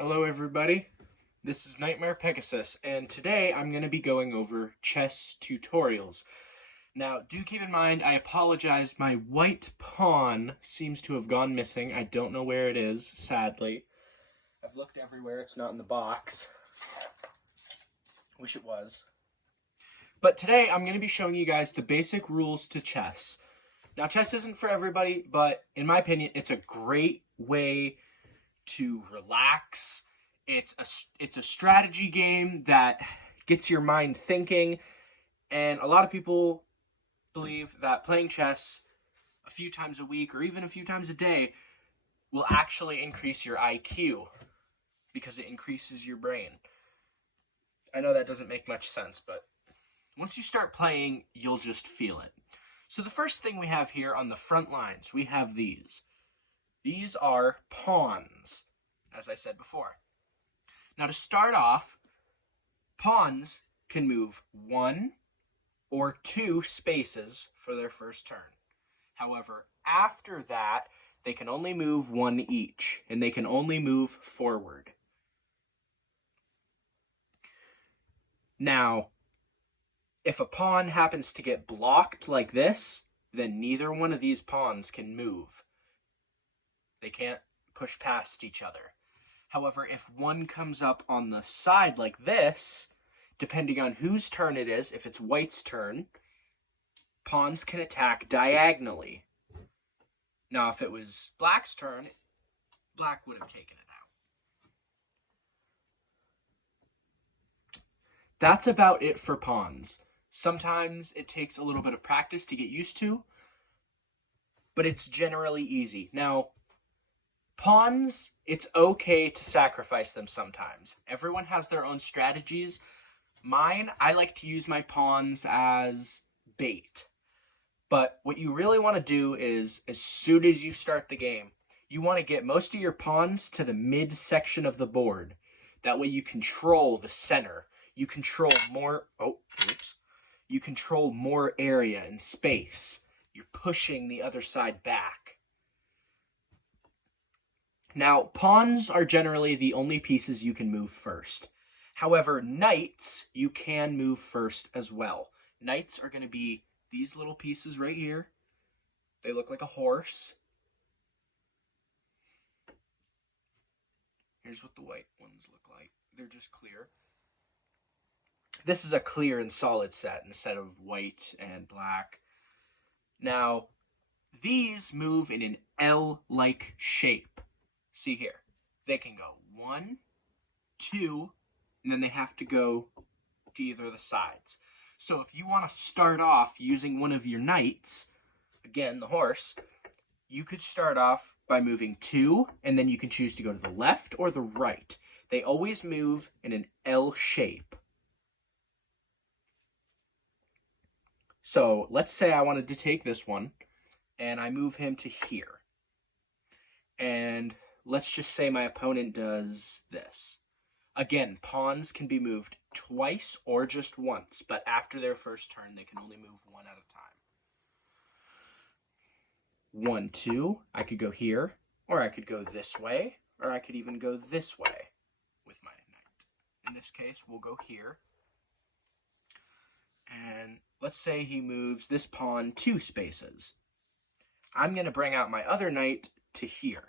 Hello everybody, this is Nightmare Pegasus, and today I'm going to be going over chess tutorials. Now, do keep in mind, I apologize, my white pawn seems to have gone missing. I don't know where it is, sadly. I've looked everywhere, it's not in the box. Wish it was. But today I'm going to be showing you guys the basic rules to chess. Now, chess isn't for everybody, but in my opinion, it's a great way to relax. It's a strategy game that gets your mind thinking, and a lot of people believe that playing chess a few times a week or even a few times a day will actually increase your IQ because it increases your brain. I know that doesn't make much sense, but once you start playing, you'll just feel it. So the first thing we have here on the front lines, we have these. These are pawns, as I said before. Now to start off, pawns can move 1 or 2 spaces for their first turn. However, after that, they can only move 1 each, and they can only move forward. Now, if a pawn happens to get blocked like this, then neither one of these pawns can move. They can't push past each other. However, if one comes up on the side like this, depending on whose turn it is, if it's white's turn, pawns can attack diagonally. Now, if it was black's turn, black would have taken it out. That's about it for pawns. Sometimes it takes a little bit of practice to get used to, but it's generally easy. Now, pawns, it's okay to sacrifice them sometimes. Everyone has their own strategies. Mine, I like to use my pawns as bait. But what you really want to do is, as soon as you start the game, you want to get most of your pawns to the mid-section of the board. That way you control the center. You control more... You control more area and space. You're pushing the other side back. Now, pawns are generally the only pieces you can move first. However, knights, you can move first as well. Knights are going to be these little pieces right here. They look like a horse. Here's what the white ones look like. They're just clear. This is a clear and solid set instead of white and black. Now, these move in an L-like shape. See here, they can go 1, 2, and then they have to go to either of the sides. So if you want to start off using one of your knights, again, the horse, you could start off by moving 2, and then you can choose to go to the left or the right. They always move in an L shape. So let's say I wanted to take this one, and I move him to here. And let's just say my opponent does this. Again, pawns can be moved twice or just once, but after their first turn, they can only move 1 at a time. 1, 2, I could go here, or I could go this way, or I could even go this way with my knight. In this case, we'll go here. And let's say he moves this pawn 2 spaces. I'm going to bring out my other knight to here.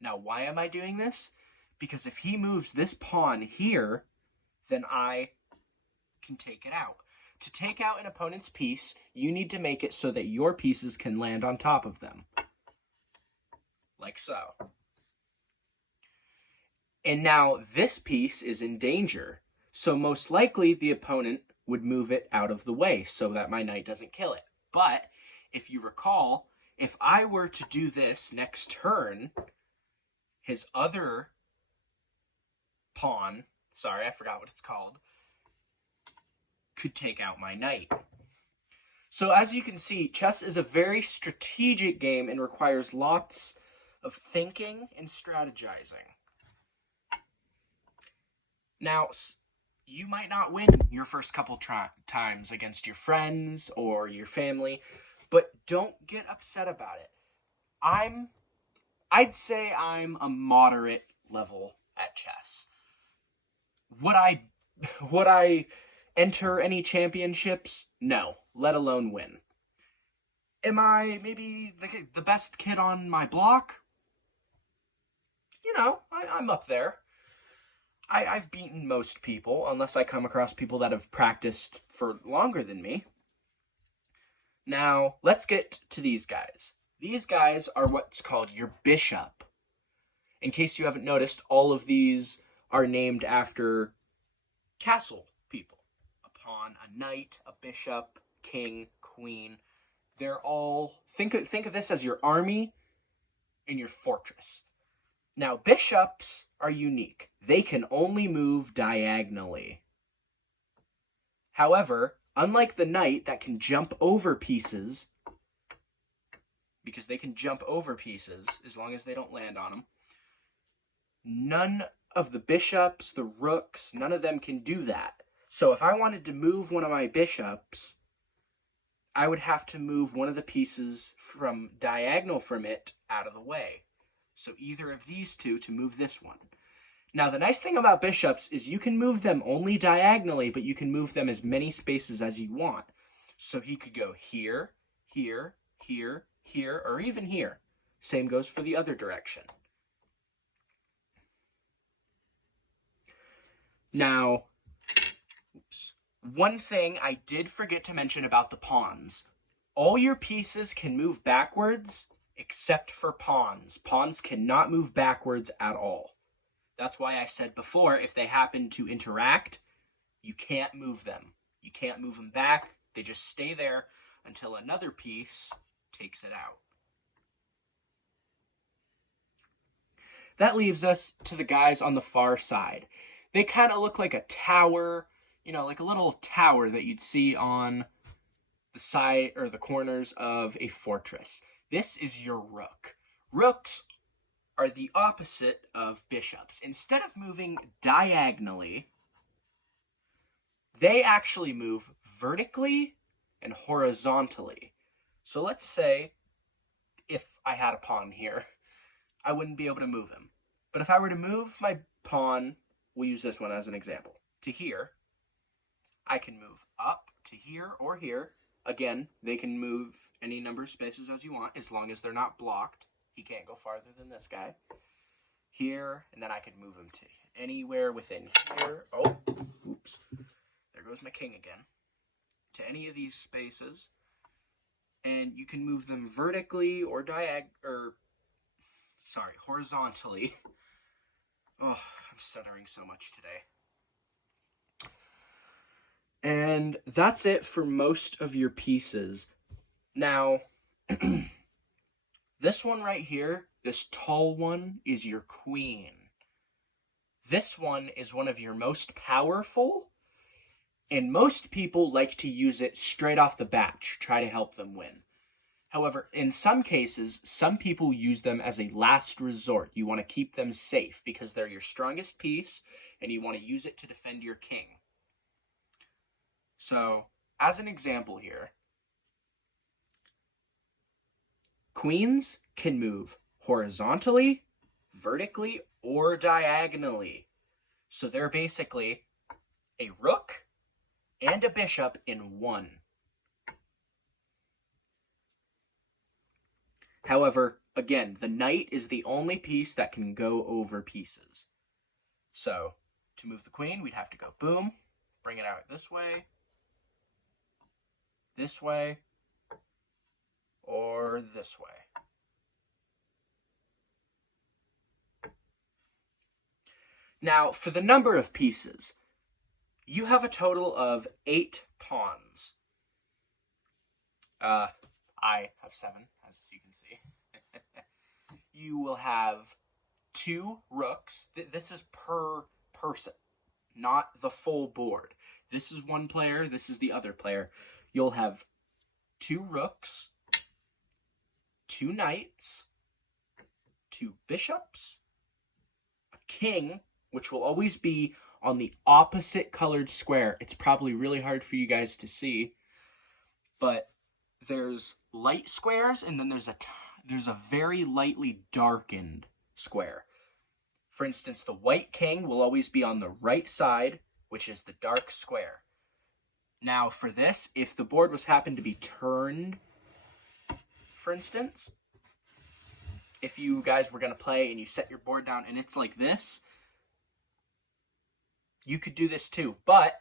Now, why am I doing this? Because if he moves this pawn here, then I can take it out. To take out an opponent's piece, you need to make it so that your pieces can land on top of them. Like so. And now this piece is in danger. So most likely the opponent would move it out of the way so that my knight doesn't kill it. But if you recall, if I were to do this next turn, his other pawn, sorry, I forgot what it's called, could take out my knight. So as you can see, chess is a very strategic game and requires lots of thinking and strategizing. Now, you might not win your first couple times against your friends or your family, but don't get upset about it. I'd say I'm a moderate level at chess. Would I enter any championships? No, let alone win. Am I maybe the best kid on my block? You know, I'm up there. I've beaten most people, unless I come across people that have practiced for longer than me. Now, let's get to these guys. These guys are what's called your bishop. In case you haven't noticed, all of these are named after castle people. A pawn, a knight, a bishop, king, queen. They're all... Think of this as your army and your fortress. Now, bishops are unique. They can only move diagonally. However, unlike the knight that can jump over pieces, because they can jump over pieces as long as they don't land on them, none of the bishops, the rooks, none of them can do that. So if I wanted to move one of my bishops, I would have to move one of the pieces from diagonal from it out of the way. So either of these two to move this one. Now, the nice thing about bishops is you can move them only diagonally, but you can move them as many spaces as you want. So he could go here, here, here, here, or even here. Same goes for the other direction. Now, one thing I did forget to mention about the pawns. All your pieces can move backwards except for pawns. Pawns cannot move backwards at all. That's why I said before, if they happen to interact, you can't move them. You can't move them back. They just stay there until another piece takes it out. That leaves us to the guys on the far side. They kind of look like a tower, you know, like a little tower that you'd see on the side or the corners of a fortress. This is your rook. Rooks are the opposite of bishops. Instead of moving diagonally, they actually move vertically and horizontally. So let's say if I had a pawn here, I wouldn't be able to move him. But if I were to move my pawn, we'll use this one as an example, to here, I can move up to here or here. Again, they can move any number of spaces as you want, as long as they're not blocked. He can't go farther than this guy. Here, and then I could move him to anywhere within here. Oh, oops. There goes my king again. To any of these spaces. And you can move them vertically or horizontally. Oh, I'm stuttering so much today. And that's it for most of your pieces. Now, this one right here, this tall one, is your queen. This one is one of your most powerful, and most people like to use it straight off the bat to try to help them win. However, in some cases, some people use them as a last resort. You want to keep them safe because they're your strongest piece, and you want to use it to defend your king. So, as an example here, queens can move horizontally, vertically, or diagonally. So they're basically a rook and a bishop in one. However, again, the knight is the only piece that can go over pieces. So, to move the queen, we'd have to go boom, bring it out this way, or this way. Now, for the number of pieces, you have a total of 8 pawns. I have 7, as you can see. You will have 2 rooks. This is per person, not the full board. This is one player, this is the other player. You'll have 2 rooks, 2 knights, 2 bishops, a king, which will always be on the opposite colored square. It's probably really hard for you guys to see, but there's light squares, and then there's a very lightly darkened square. For instance, the white king will always be on the right side, which is the dark square. Now for this, if the board was happened to be turned, for instance, if you guys were going to play and you set your board down and it's like this, you could do this too, but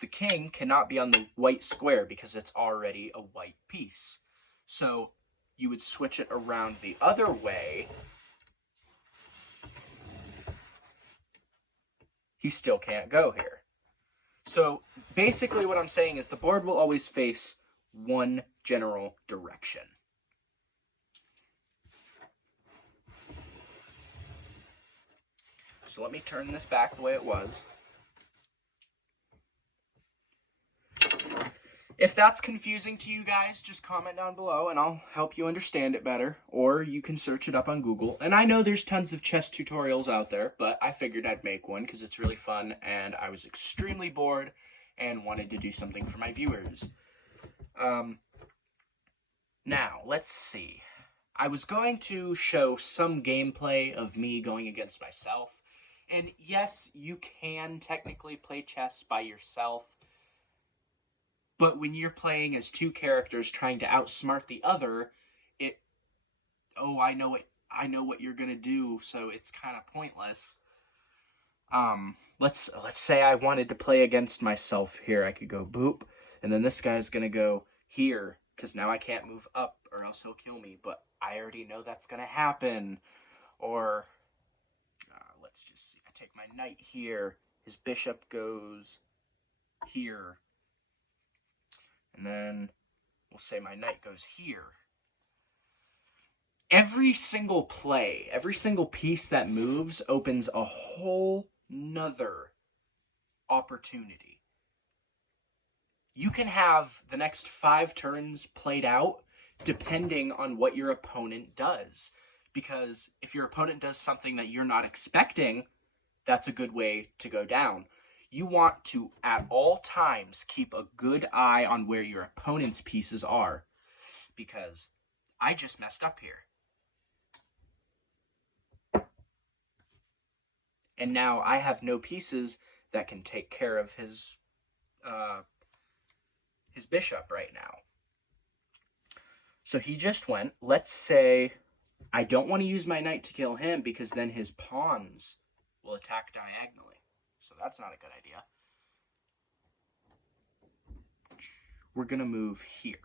the king cannot be on the white square because it's already a white piece. So you would switch it around the other way. He still can't go here. So basically what I'm saying is the board will always face one general direction. So let me turn this back the way it was. If that's confusing to you guys, just comment down below and I'll help you understand it better. Or you can search it up on Google. And I know there's tons of chess tutorials out there, but I figured I'd make one because it's really fun and I was extremely bored and wanted to do something for my viewers. Now, let's see. I was going to show some gameplay of me going against myself. And yes, you can technically play chess by yourself. But when you're playing as two characters trying to outsmart the other, I know what you're gonna do, so it's kind of pointless. Let's say I wanted to play against myself here. I could go boop, and then this guy's gonna go here, because now I can't move up, or else he'll kill me. But I already know that's gonna happen. Or let's just see. I take my knight here. His bishop goes here. And then we'll say my knight goes here. Every single play, every single piece that moves opens a whole nother opportunity. You can have the next 5 turns played out depending on what your opponent does. Because if your opponent does something that you're not expecting, that's a good way to go down. You want to, at all times, keep a good eye on where your opponent's pieces are. Because I just messed up here. And now I have no pieces that can take care of his bishop right now. So he just went. Let's say I don't want to use my knight to kill him because then his pawns will attack diagonally. So that's not a good idea. We're going to move here.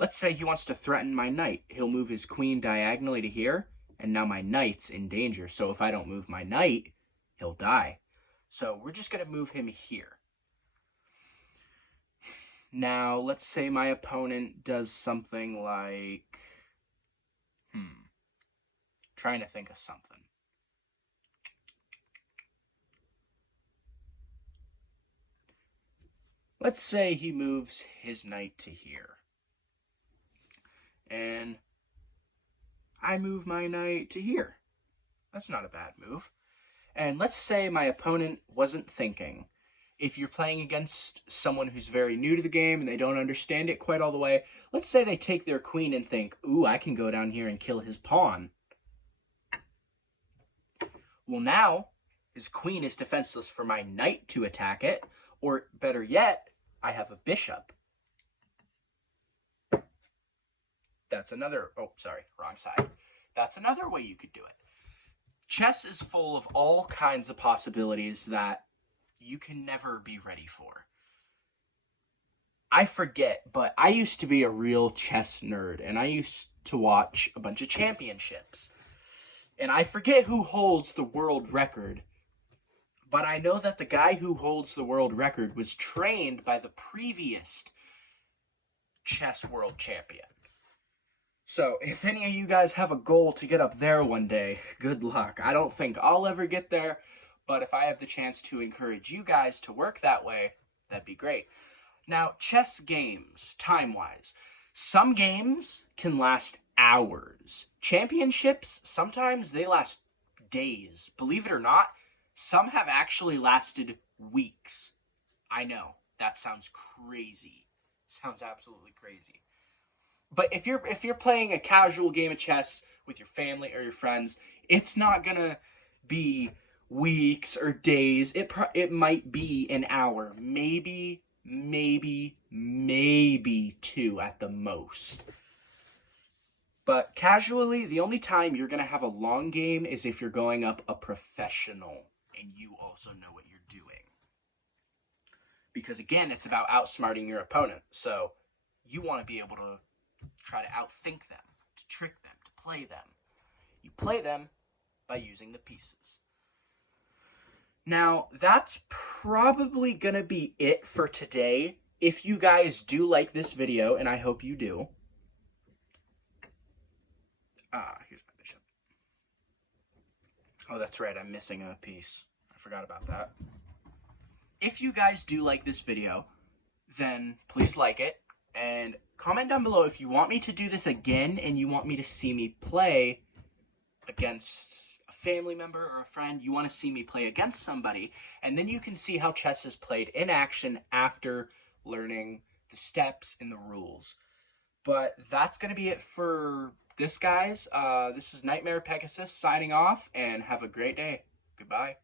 Let's say he wants to threaten my knight. He'll move his queen diagonally to here, and now my knight's in danger. So if I don't move my knight, he'll die. So we're just going to move him here. Now, let's say my opponent does something like... Trying to think of something. Let's say he moves his knight to here. And I move my knight to here. That's not a bad move. And let's say my opponent wasn't thinking. If you're playing against someone who's very new to the game and they don't understand it quite all the way, let's say they take their queen and think, ooh, I can go down here and kill his pawn. Well, now his queen is defenseless for my knight to attack it. Or better yet, I have a bishop. That's another... Oh, sorry, wrong side. That's another way you could do it. Chess is full of all kinds of possibilities that you can never be ready for. I forget, but I used to be a real chess nerd, and I used to watch a bunch of championships. And I forget who holds the world record, but I know that the guy who holds the world record was trained by the previous chess world champion. So, if any of you guys have a goal to get up there one day, good luck. I don't think I'll ever get there, but if I have the chance to encourage you guys to work that way, that'd be great. Now, chess games, time-wise, some games can last hours. Championships, sometimes they last days. Believe it or not, some have actually lasted weeks. I know, that sounds crazy. Sounds absolutely crazy. But if you're playing a casual game of chess with your family or your friends, it's not gonna be weeks or days. It might be an hour, maybe 2 at the most. But casually, the only time you're gonna have a long game is if you're going up a professional and you also know what you're doing. Because again, it's about outsmarting your opponent. So you want to be able to try to outthink them, to trick them, to play them. You play them by using the pieces. Now, that's probably going to be it for today. If you guys do like this video, and I hope you do. Here's my bishop. Oh, that's right, I'm missing a piece. I forgot about that. If you guys do like this video, then please like it. And comment down below if you want me to do this again and you want me to see me play against a family member or a friend. You want to see me play against somebody. And then you can see how chess is played in action after learning the steps and the rules. But that's going to be it for this, guys. This is Nightmare Pegasus signing off, and have a great day. Goodbye.